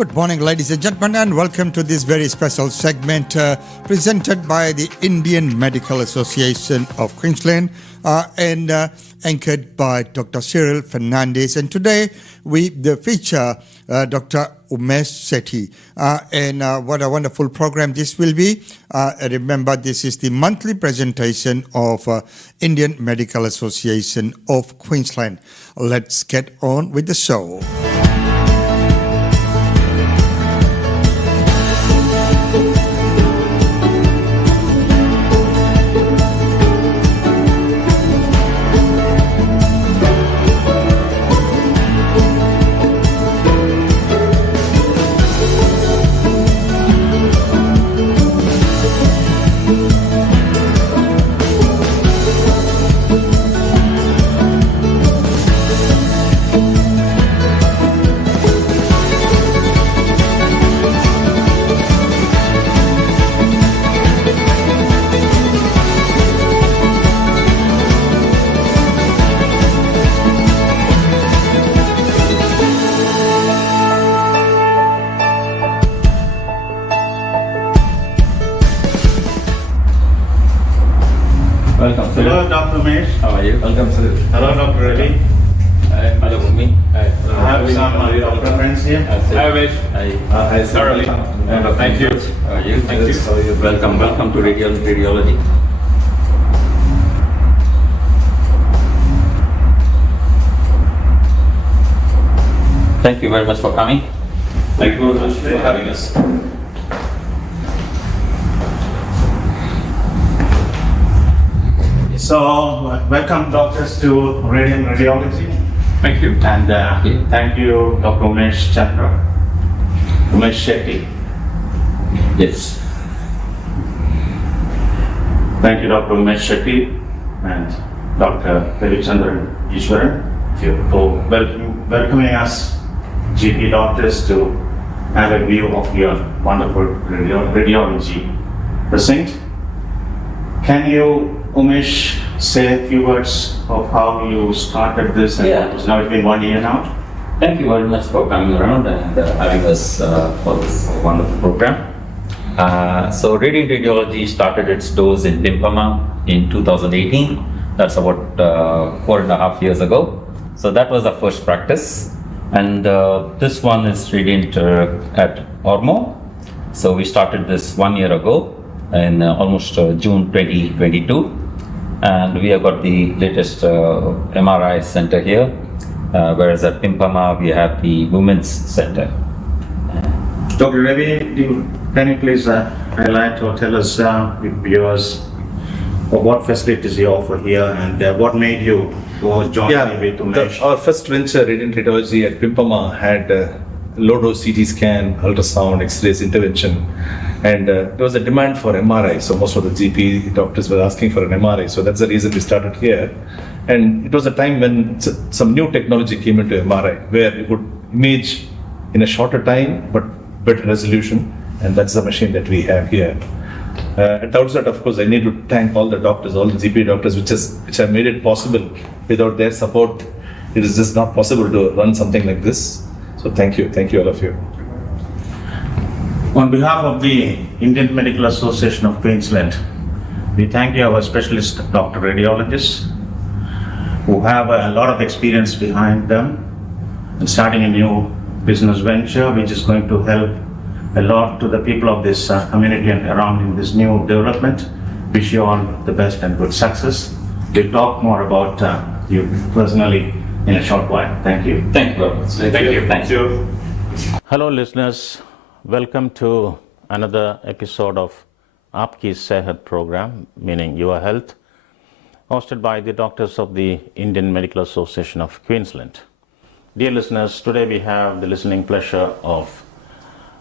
Good morning, ladies and gentlemen, and welcome to this very special segment presented by the Indian Medical Association of Queensland and anchored by Dr. Cyril Fernandez. And today we feature Dr. Umesh Shetty. And what a wonderful program this will be. Remember, this is the monthly presentation of Indian Medical Association of Queensland. Let's get on with the show. Welcome, sir. Hello, Dr. Umesh. How are you? Welcome, sir. Hello, Dr. Reddy. Hi, Madam Umi. Hi. I have some doctor friends here. Hi, Umesh. Hi, Thoroughly. Thank you. How are you? Thank you. Welcome to radiology. Thank you very much for coming. Thank you very much for having us. So, welcome doctors to radiology. Thank you. And thank you, Dr. Umesh Shetty. Yes. Thank you, Dr. Umesh Shetty and Dr. Ravichandran Ishwaran for welcoming us, GP doctors, to have a view of your wonderful radiology precinct. Can you, Umesh, say a few words of how you started this? And it's now been 1 year now. Thank you very much for coming around and having us for this wonderful program. So radiology started its doors in Pimpama in 2018. That's about 4.5 years ago. So that was our first practice. And this one is radiant at Ormo. So we started this 1 year ago in almost June 2022. And we have got the latest MRI center here, whereas at Pimpama we have the Women's Center. Dr. Ravi, can you please highlight or tell us viewers what facilities you offer here and what made you join with Umesh? Our first venture, radiant radiology at Pimpama, had low-dose CT scan, ultrasound, X-rays intervention, and there was a demand for MRI. So most of the GP doctors were asking for an MRI. So that's the reason we started here. And it was a time when some new technology came into MRI, where you could image in a shorter time but better resolution, and that's the machine that we have here. At the outset, of course, I need to thank all the doctors, all the GP doctors, which have made it possible. Without their support, it is just not possible to run something like this. So thank you all of you. On behalf of the Indian Medical Association of Queensland, we thank you, our specialist doctor radiologists, who have a lot of experience behind them and starting a new business venture, which is going to help a lot to the people of this community and around in this new development. Wish you all the best and good success. We'll talk more about you personally in a short while. Thank you. Thank you very much. Thank you. Hello listeners, welcome to another episode of Aap Ki Sehat program, meaning your health, hosted by the doctors of the Indian Medical Association of Queensland. Dear listeners, today we have the listening pleasure of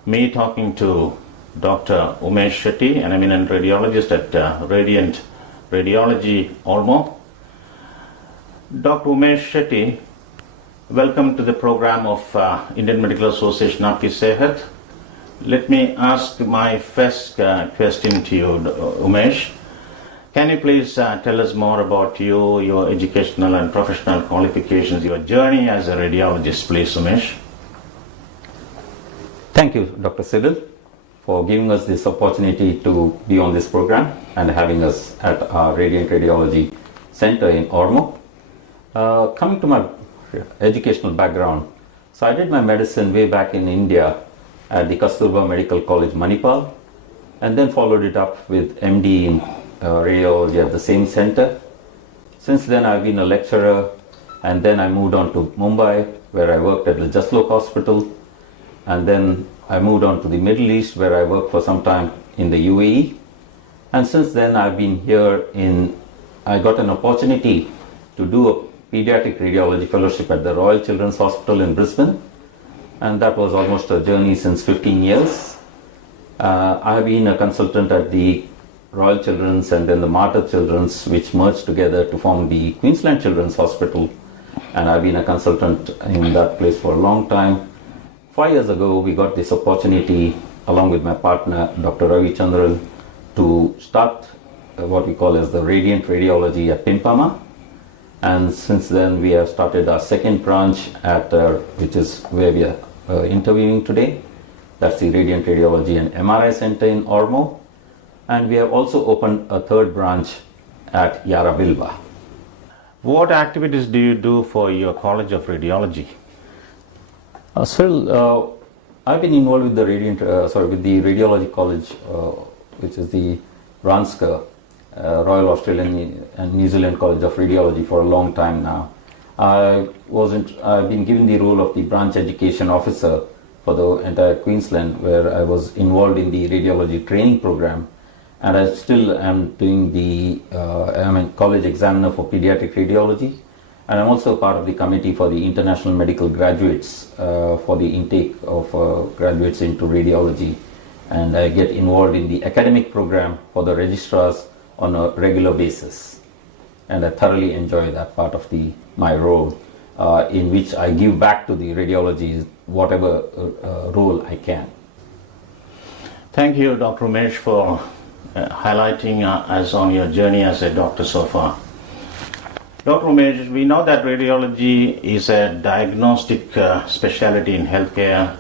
me talking to Dr. Umesh Shetty, an eminent radiologist at Radiant Radiology, Ormo. Dr. Umesh Shetty, welcome to the program of Indian Medical Association Aap Ki Sehat. Let me ask my first question to you, Umesh. Can you please tell us more about you, your educational and professional qualifications, your journey as a radiologist, please, Umesh? Thank you, Dr. Cyril, for giving us this opportunity to be on this program and having us at our Radiant Radiology Center in Ormo. Coming to my educational background, so I did my medicine way back in India at the Kasturba Medical College, Manipal, and then followed it up with MD in radiology at the same center. Since then, I've been a lecturer, and then I moved on to Mumbai, where I worked at the Jaslok Hospital, and then I moved on to the Middle East, where I worked for some time in the UAE. And since then, I've been here I got an opportunity to do a pediatric radiology fellowship at the Royal Children's Hospital in Brisbane, and that was almost a journey since 15 years. I have been a consultant at the Royal Children's and then the Mater Children's, which merged together to form the Queensland Children's Hospital, and I've been a consultant in that place for a long time. 5 years ago, we got this opportunity, along with my partner, Dr. Ravi Chandran, to start what we call as the Radiant Radiology at Pimpama. And since then, we have started our second branch at, which is where we are interviewing today. That's the Radiant Radiology and MRI Center in Ormo. And we have also opened a third branch at Yarabilba. What activities do you do for your College of Radiology? Cyril, I've been involved with the with the Radiology College, which is the Ranska, Royal Australian and New Zealand College of Radiology, for a long time now. I've been given the role of the branch education officer for the entire Queensland, where I was involved in the radiology training program, and I still am doing I'm a college examiner for pediatric radiology, and I'm also part of the committee for the international medical graduates for the intake of graduates into radiology, and I get involved in the academic program for the registrars on a regular basis, and I thoroughly enjoy that part of my role, in which I give back to the radiology whatever role I can. Thank you, Dr. Umesh, for highlighting us on your journey as a doctor so far. Dr. Umesh, we know that radiology is a diagnostic specialty in healthcare,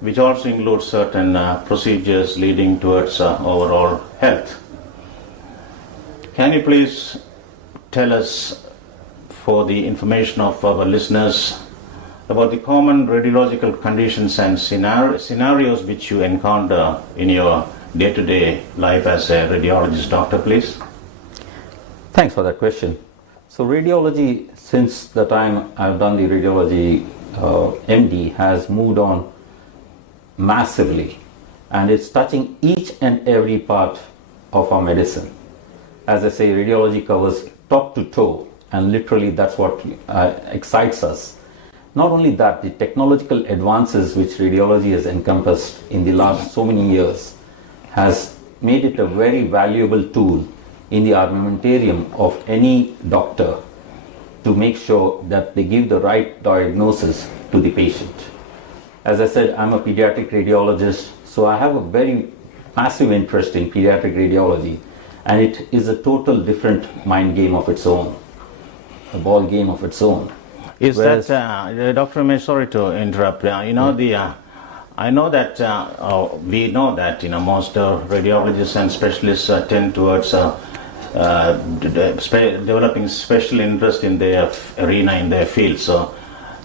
which also includes certain procedures leading towards overall health. Can you please tell us, for the information of our listeners, about the common radiological conditions and scenarios which you encounter in your day-to-day life as a radiologist, doctor, please? Thanks for that question. So radiology, since the time I've done the radiology MD, has moved on massively, and it's touching each and every part of our medicine. As I say, radiology covers top to toe, and literally that's what excites us. Not only that, the technological advances which radiology has encompassed in the last so many years has made it a very valuable tool in the armamentarium of any doctor to make sure that they give the right diagnosis to the patient. As I said, I'm a pediatric radiologist, so I have a very massive interest in pediatric radiology, and it is a total different mind game of its own, a ball game of its own. Is that, Dr. Umesh, sorry to interrupt, I know that we know that most radiologists and specialists tend towards developing special interest in their arena, in their field. So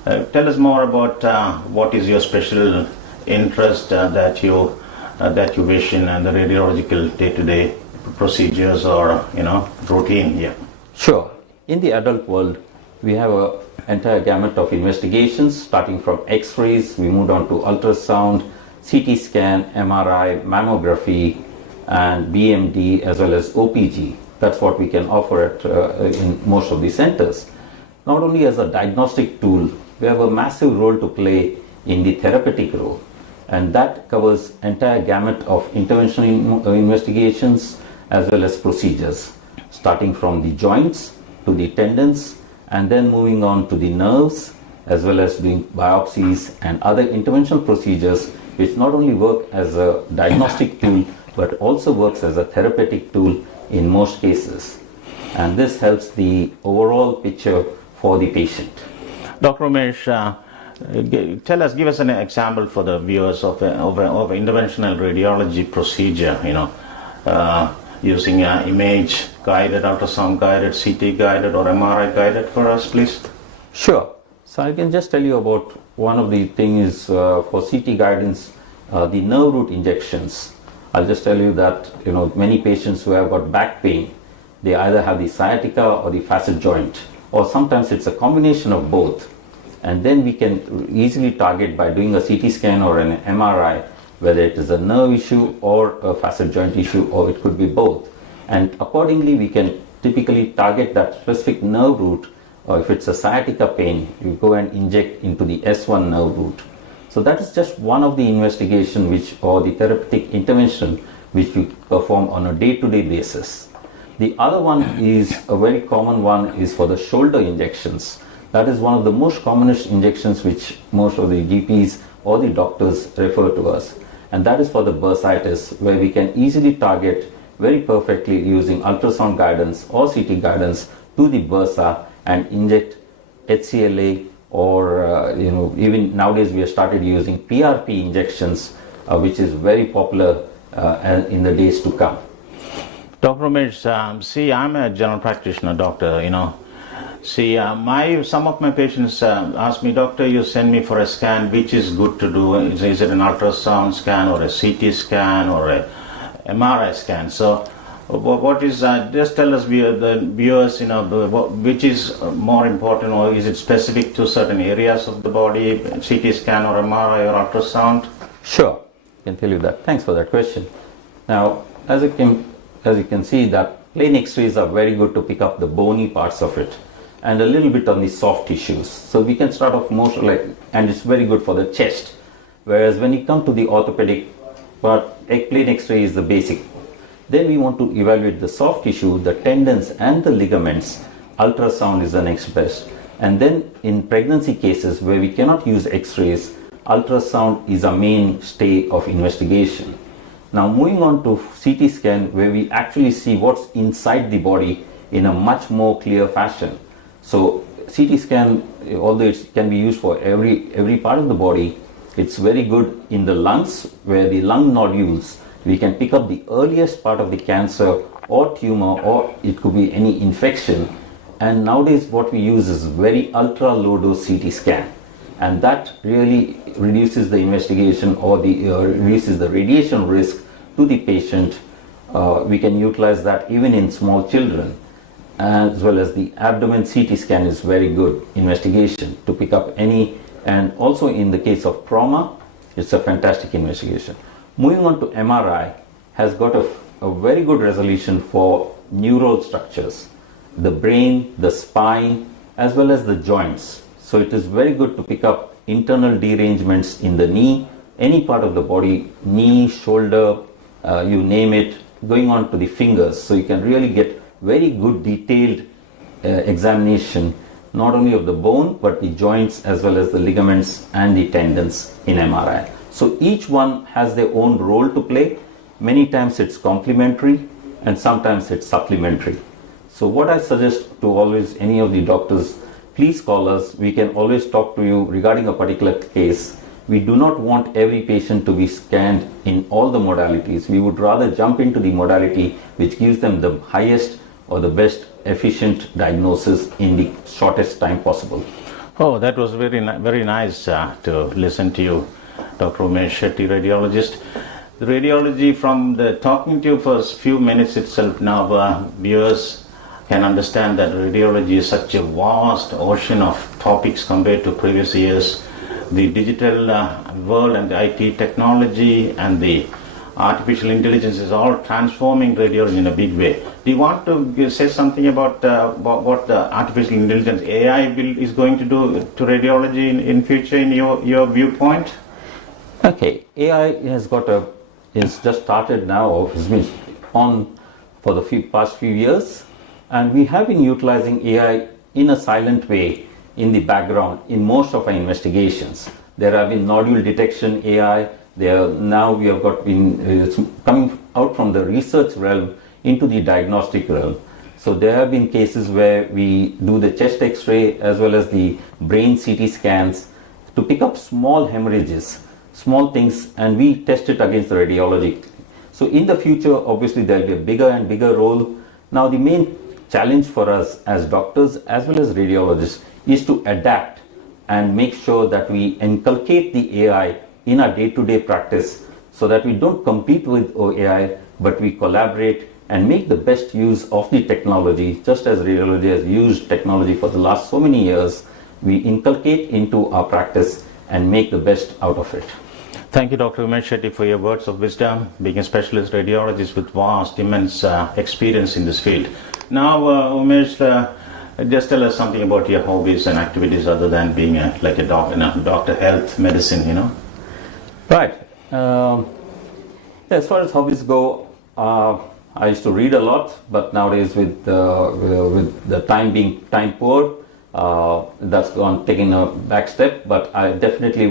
tell us more about what is your special interest that you wish in the radiological day-to-day procedures or routine. Yeah. Sure. In the adult world, we have an entire gamut of investigations, starting from X-rays. We moved on to ultrasound, CT scan, MRI, mammography, and BMD, as well as OPG. That's what we can offer in most of the centers. Not only as a diagnostic tool, we have a massive role to play in the therapeutic role, and that covers entire gamut of interventional investigations as well as procedures, starting from the joints to the tendons, and then moving on to the nerves, as well as doing biopsies and other interventional procedures, which not only work as a diagnostic tool but also works as a therapeutic tool in most cases, and this helps the overall picture for the patient. Dr. Umesh, Give us an example for the viewers of interventional radiology procedure, using image guided, ultrasound guided, CT guided, or MRI guided for us, please. Sure. So I can just tell you about one of the things for CT guidance, the nerve root injections. I'll just tell you that many patients who have got back pain, they either have the sciatica or the facet joint, or sometimes it's a combination of both. And then we can easily target by doing a CT scan or an MRI, whether it is a nerve issue or a facet joint issue, or it could be both. And accordingly, we can typically target that specific nerve root, or if it's a sciatica pain, you go and inject into the S1 nerve root. So that is just one of the investigation or the therapeutic intervention which we perform on a day-to-day basis. The other one is a very common one is for the shoulder injections. That is one of the most commonest injections which most of the GPs or the doctors refer to us. And that is for the bursitis, where we can easily target very perfectly using ultrasound guidance or CT guidance to the bursa and inject HCLA, or even nowadays we have started using PRP injections, which is very popular in the days to come. Dr. Umesh, see, I'm a general practitioner doctor, See, some of my patients ask me, doctor, you send me for a scan, which is good to do? Is it an ultrasound scan or a CT scan or a MRI scan? So, what is just tell us, the viewers, which is more important, or is it specific to certain areas of the body, CT scan or MRI or ultrasound? Sure, I can tell you that. Thanks for that question. Now, as you can see, that plain X-rays are very good to pick up the bony parts of it, and a little bit on the soft tissues. So we can start off and it's very good for the chest. Whereas when you come to the orthopedic part, a plain X-ray is the basic. Then we want to evaluate the soft tissue, the tendons and the ligaments. Ultrasound is the next best. And then in pregnancy cases where we cannot use X-rays, ultrasound is a mainstay of investigation. Now moving on to CT scan, where we actually see what's inside the body in a much more clear fashion. So CT scan, although it can be used for every part of the body, it's very good in the lungs, where the lung nodules, we can pick up the earliest part of the cancer or tumor, or it could be any infection. And nowadays what we use is very ultra low dose CT scan, and that really reduces the investigation or reduces the radiation risk to the patient. We can utilize that even in small children, as well as the abdomen CT scan is very good investigation to pick up any, and also in the case of trauma, it's a fantastic investigation. Moving on to MRI, has got a very good resolution for neural structures, the brain, the spine, as well as the joints. So it is very good to pick up internal derangements in the knee, any part of the body, knee, shoulder, you name it, going on to the fingers. So you can really get very good detailed examination, not only of the bone, but the joints as well as the ligaments and the tendons in MRI. So each one has their own role to play. Many times it's complementary and sometimes it's supplementary. So what I suggest to always any of the doctors, please call us. We can always talk to you regarding a particular case. We do not want every patient to be scanned in all the modalities. We would rather jump into the modality which gives them the highest or the best efficient diagnosis in the shortest time possible. Oh, that was very nice to listen to you, Dr. Umesh Shetty, radiologist. The radiology, from the talking to you for a few minutes itself, now viewers can understand that radiology is such a vast ocean of topics compared to previous years. The digital world and the IT technology and the artificial intelligence is all transforming radiology in a big way. Do you want to say something about what the artificial intelligence AI is going to do to radiology in future, in your viewpoint? Okay, AI has just started now, has been on for the past few years, and we have been utilizing AI in a silent way in the background in most of our investigations. There have been nodule detection AI. Now we have it's coming out from the research realm into the diagnostic realm. So there have been cases where we do the chest X-ray as well as the brain CT scans, to pick up small hemorrhages, small things, and we test it against the radiology. So in the future, obviously there will be a bigger and bigger role. Now the main challenge for us as doctors as well as radiologists is to adapt and make sure that we inculcate the AI in our day-to-day practice so that we don't compete with AI, but we collaborate and make the best use of the technology. Just as radiology has used technology for the last so many years, we inculcate into our practice and make the best out of it. Thank you, Dr. Umesh Shetty, for your words of wisdom, being a specialist radiologist with vast, immense experience in this field. Now, Umesh, just tell us something about your hobbies and activities other than being like a doctor, health, medicine, you know. Right. As far as hobbies go, I used to read a lot, but nowadays with the time being time poor, that's taking a back step. But I definitely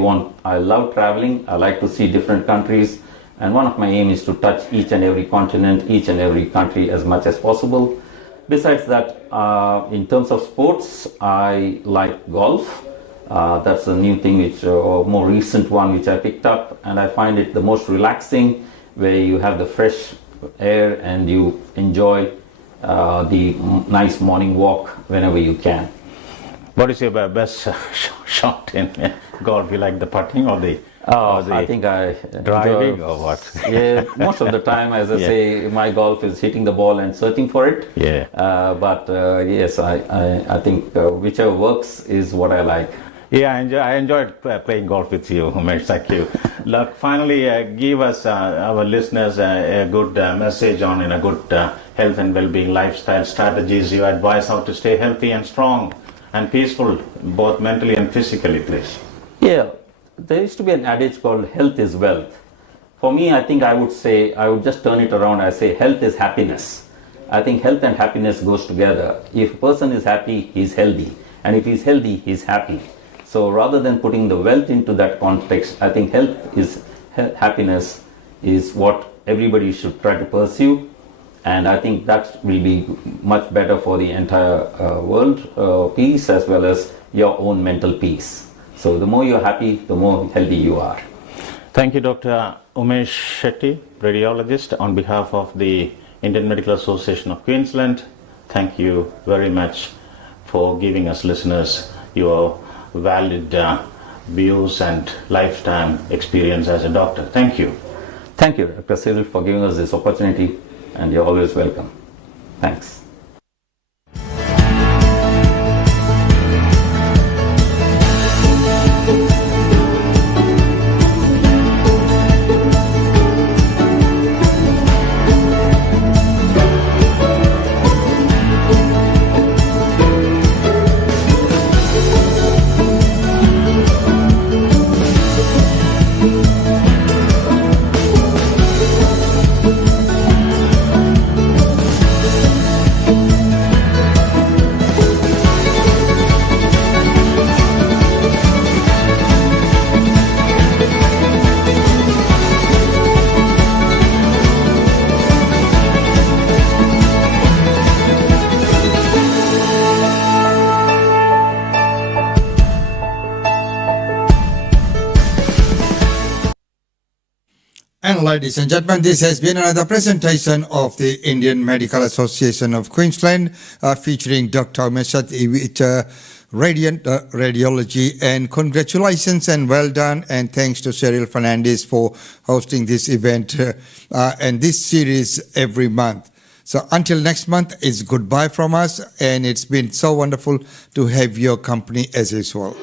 I love traveling. I like to see different countries, and one of my aim is to touch each and every continent, each and every country as much as possible. Besides that, in terms of sports, I like golf. That's a new thing, or more recent one, which I picked up, and I find it the most relaxing, where you have the fresh air and you enjoy the nice morning walk whenever you can. What is your best shot in golf? You like the putting or the I think I driving or what? Yeah, most of the time, as I say, my golf is hitting the ball and searching for it. Yeah. But yes, I think whichever works is what I like. Yeah, I enjoyed playing golf with you, Umesh. Thank you. Look, finally, give us, our listeners, a good message on a good health and well-being lifestyle strategies. You advise how to stay healthy and strong and peaceful, both mentally and physically, please. Yeah, there used to be an adage called health is wealth. For me, I think I would just turn it around. I say health is happiness. I think health and happiness goes together. If a person is happy, he's healthy. And if he's healthy, he's happy. So rather than putting the wealth into that context, I think happiness is what everybody should try to pursue. And I think that will be much better for the entire world peace as well as your own mental peace. So the more you're happy, the more healthy you are. Thank you, Dr. Umesh Shetty, radiologist, on behalf of the Indian Medical Association of Queensland. Thank you very much for giving us listeners your valid views and lifetime experience as a doctor. Thank you. Thank you, Dr. Cyril, for giving us this opportunity, and you're always welcome. Thanks. And ladies and gentlemen, this has been another presentation of the Indian Medical Association of Queensland featuring Dr. Umesh Shetty with Radiant Radiology. And congratulations and well done, and thanks to Cyril Fernandez for hosting this event and this series every month. So until next month, it's goodbye from us, and it's been so wonderful to have your company as usual.